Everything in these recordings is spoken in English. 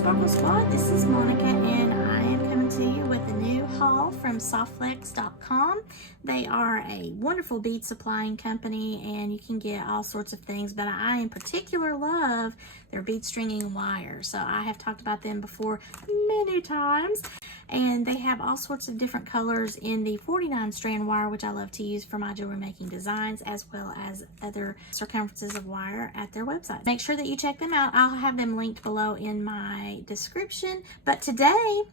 Sparkle Squad, this is Monica and I am coming to you with a new haul from softflex.com. They are a wonderful bead supplying company and you can get all sorts of things, but I in particular love their bead stringing wire. So I have talked about them before many times, and they have all sorts of different colors in the 49 strand wire, which I love to use for my jewelry making designs, as well as other circumferences of wire at their website. Make sure that you check them out. I'll have them linked below in my description. But today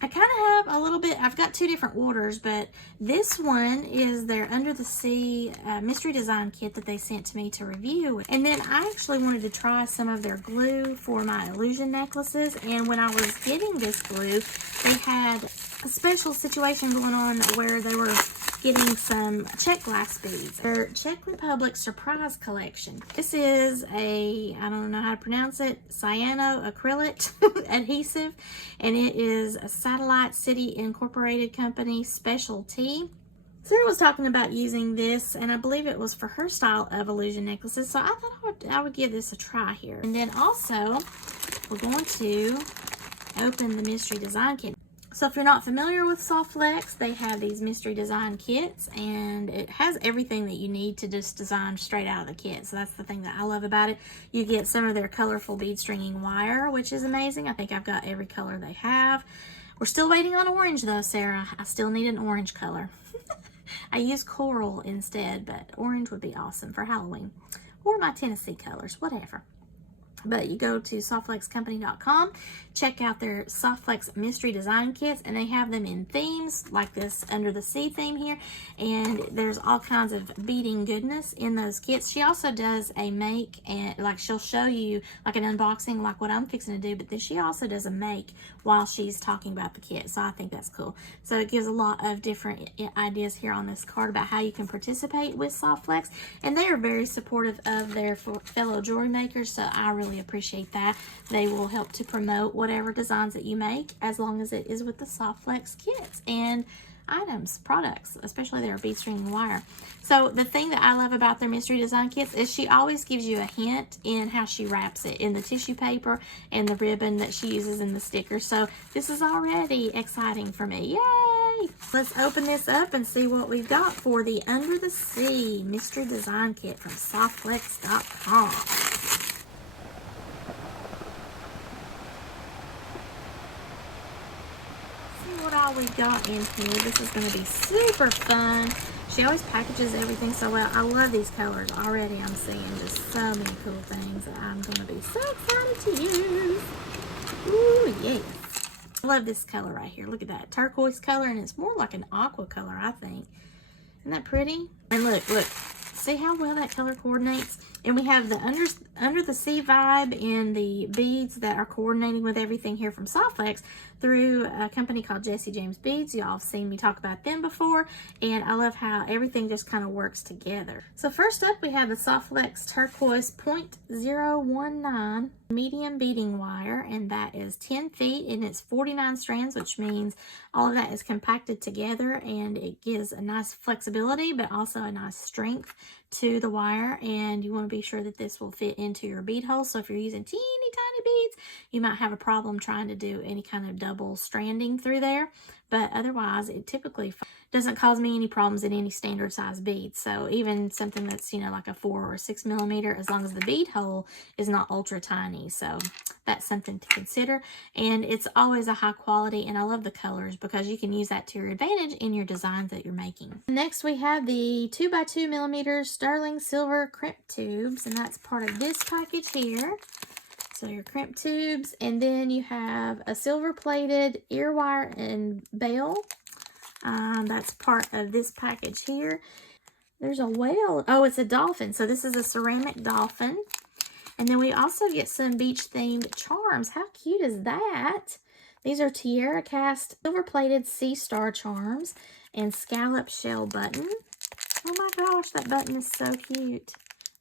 I kind of have a little bit, I've got two different orders, but this one is their Under the Sea mystery design kit that they sent to me to review. And then I actually wanted to try some of their glue for my illusion necklaces. And when I was getting this glue, they had a special situation going on where they were getting some Czech glass beads. Their Czech Republic Surprise Collection. This is a, I don't know how to pronounce it, cyanoacrylate adhesive, and it is a Satellite City Incorporated Company specialty. Sarah was talking about using this, and I believe it was for her style of illusion necklaces, so I thought I would give this a try here. And then also, we're going to open the mystery design kit. So if you're not familiar with Softflex, they have these mystery design kits, and it has everything that you need to just design straight out of the kit. So that's the thing that I love about it. You get some of their colorful bead stringing wire, which is amazing. I think I've got every color they have. We're still waiting on orange though, Sarah. I still need an orange color. I use coral instead, but orange would be awesome for Halloween. Or my Tennessee colors, whatever. But you go to softflexcompany.com, check out their Softflex mystery design kits, and they have them in themes like this Under the Sea theme here, and there's all kinds of beading goodness in those kits. She also does a make, and like she'll show you like an unboxing like what I'm fixing to do, but then she also does a make while she's talking about the kit, so I think that's cool. So it gives a lot of different ideas here on this card about how you can participate with Softflex, and they are very supportive of their fellow jewelry makers, so I really appreciate that. They will help to promote whatever designs that you make as long as it is with the Softflex kits and items, products, especially their bead string wire. So the thing that I love about their mystery design kits is she always gives you a hint in how she wraps it in the tissue paper and the ribbon that she uses in the sticker. So this is already exciting for me. Yay! Let's open this up and see what we've got for the Under the Sea mystery design kit from softflex.com. What all we got in here. This is going to be super fun. She always packages everything so well. I love these colors already. I'm seeing just so many cool things that I'm going to be so excited to use. Ooh, yes. I love this color right here. Look at that turquoise color, and it's more like an aqua color, I think. Isn't that pretty? And look. See how well that color coordinates? And we have the under the sea vibe in the beads that are coordinating with everything here from Softflex through a company called Jesse James Beads. Y'all have seen me talk about them before, and I love how everything just kind of works together. So first up, we have the Softflex Turquoise 0.019 medium beading wire, and that is 10 feet, and it's 49 strands, which means all of that is compacted together, and it gives a nice flexibility, but also a nice strength to the wire. And you want to be sure that this will fit into your bead hole. So if you're using teeny tiny beads, you might have a problem trying to do any kind of double stranding through there, but otherwise it typically doesn't cause me any problems in any standard size beads. So even something that's, you know, like a 4 or 6 millimeter, as long as the bead hole is not ultra tiny. So that's something to consider, and it's always a high quality, and I love the colors because you can use that to your advantage in your designs that you're making. Next, we have the 2x2 millimeter sterling silver crimp tubes, and that's part of this package here. So your crimp tubes, and then you have a silver plated ear wire and bail. That's part of this package here. There's a whale. Oh, it's a dolphin. So this is a ceramic dolphin. And then we also get some beach-themed charms. How cute is that? These are TierraCast silver-plated sea star charms and scallop shell button. Oh my gosh, that button is so cute.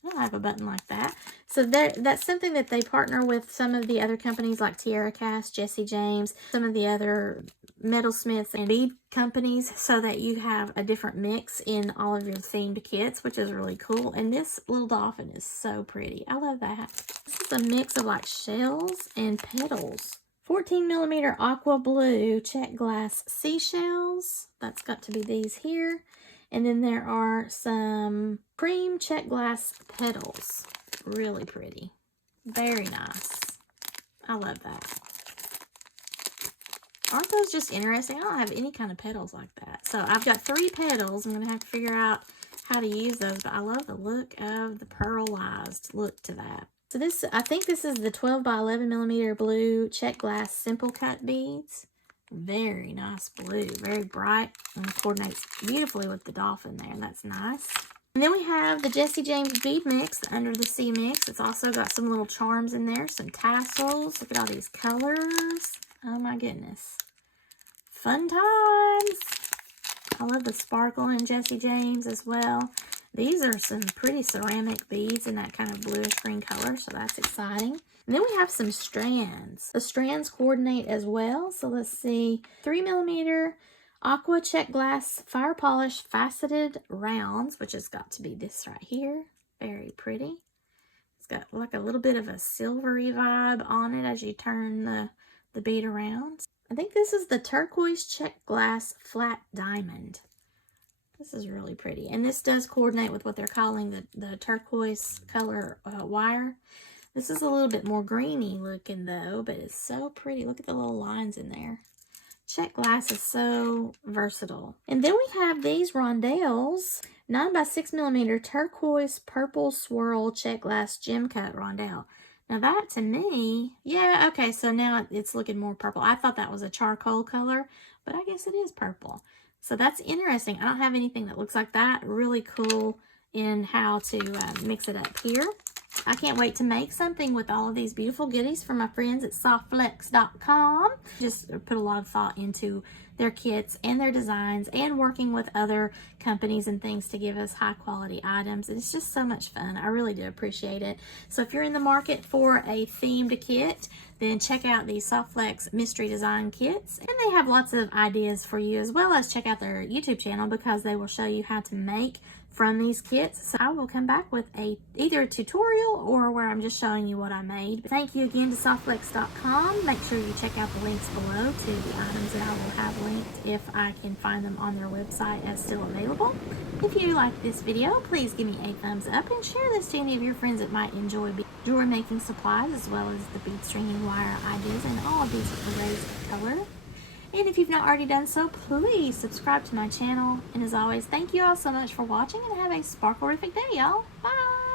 I don't have a button like that. So that's something that they partner with some of the other companies like TierraCast, Jesse James, some of the other metalsmiths and bead companies so that you have a different mix in all of your themed kits, which is really cool. And this little dolphin is so pretty. I love that. This is a mix of like shells and petals. 14mm aqua blue check glass seashells. That's got to be these here. And then there are some cream check glass petals. Really pretty. Very nice. I love that. Aren't those just interesting? I don't have any kind of petals like that. So I've got 3 petals. I'm going to have to figure out how to use those. But I love the look of the pearlized look to that. So this, I think this is the 12 by 11mm blue check glass simple cut beads. Very nice blue. Very bright and coordinates beautifully with the dolphin there. That's nice. And then we have the Jesse James bead mix, the Under the Sea mix. It's also got some little charms in there, some tassels. Look at all these colors. Oh my goodness. Fun times. I love the sparkle in Jesse James as well. These are some pretty ceramic beads in that kind of bluish green color, so that's exciting. And then we have some strands. The strands coordinate as well. So let's see. 3mm aqua check glass fire polish faceted rounds, which has got to be this right here. Very pretty. It's got like a little bit of a silvery vibe on it as you turn the bead around. I think this is the turquoise check glass flat diamond. This is really pretty. And this does coordinate with what they're calling the turquoise color wire. This is a little bit more greeny looking though, but it's so pretty. Look at the little lines in there. Check glass is so versatile. And then we have these rondelles. 9 by 6mm turquoise purple swirl check glass gem cut rondelle. Now that to me, yeah, okay, so now it's looking more purple. I thought that was a charcoal color, but I guess it is purple. So that's interesting. I don't have anything that looks like that. Really cool in how to mix it up here. I can't wait to make something with all of these beautiful goodies from my friends at softflex.com. Just put a lot of thought into their kits and their designs and working with other companies and things to give us high quality items. It's just so much fun. I really do appreciate it. So if you're in the market for a themed kit, then check out the Softflex mystery design kits. And they have lots of ideas for you, as well as check out their YouTube channel because they will show you how to make from these kits. So I will come back with either a tutorial or where I'm just showing you what I made. But thank you again to softflex.com. Make sure you check out the links below to the items that I will have linked if I can find them on their website as still available. If you like this video, please give me a thumbs up and share this to any of your friends that might enjoy jewelry making supplies, as well as the bead stringing wire ideas and all of these arrays of color. And if you've not already done so, please subscribe to my channel. And as always, thank you all so much for watching and have a sparkle-rific day, y'all. Bye!